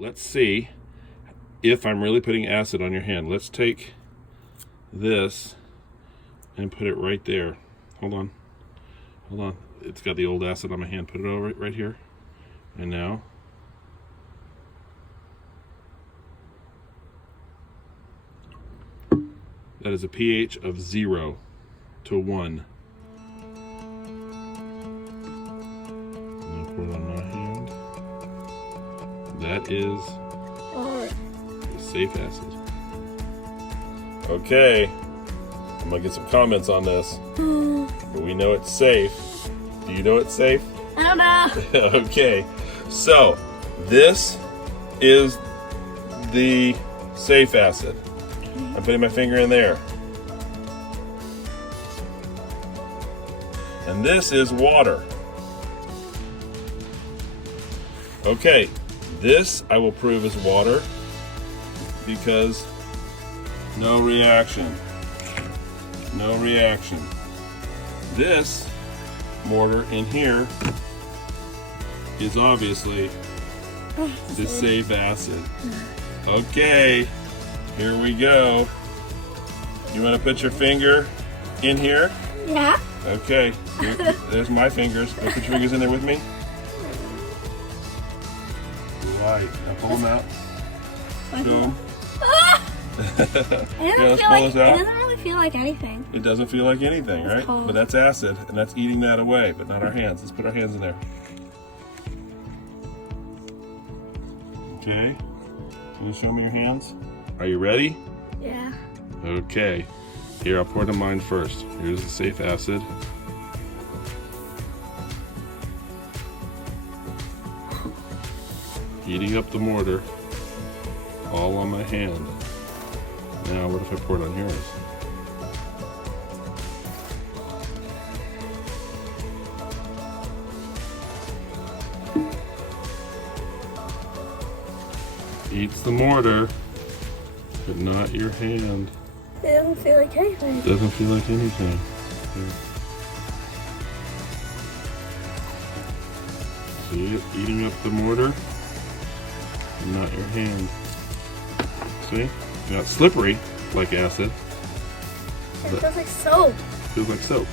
let's see if I'm really putting acid on your hand. Let's take this and put it right there. Hold on. Hold on. It's got the old acid on my hand. Put it over right here. And now. That is a pH of 0 to 1. And I'll pour it on my hand. That is SafeAcid. Okay, I'm gonna get some comments on this, but we know it's safe. Do you know it's safe? I don't know. Okay, so this is the SafeAcid. I'm putting my finger in there. And this is water. Okay, this I will prove is water because no reaction. No reaction. This mortar in here is obviously the SafeAcid. Okay, here we go. You want to put your finger in here? Yeah. Okay, there's my fingers. Put your fingers in there with me. Right, now pull them out. Show them. It doesn't really feel like anything. It doesn't feel like anything, right? Cold. But that's acid, and that's eating that away, but not our hands. Let's put our hands in there. Okay. Can you show me your hands? Are you ready? Yeah. Okay. Here, I'll pour it on mine first. Here's the SafeAcid. Heating up the mortar. All on my hand. Now, what if I pour it on yours? Eats the mortar, but not your hand. It doesn't feel like anything. It doesn't feel like anything. Here. See it eating up the mortar, and not your hand. See? Now it's slippery like acid. It feels like soap. Feels like soap.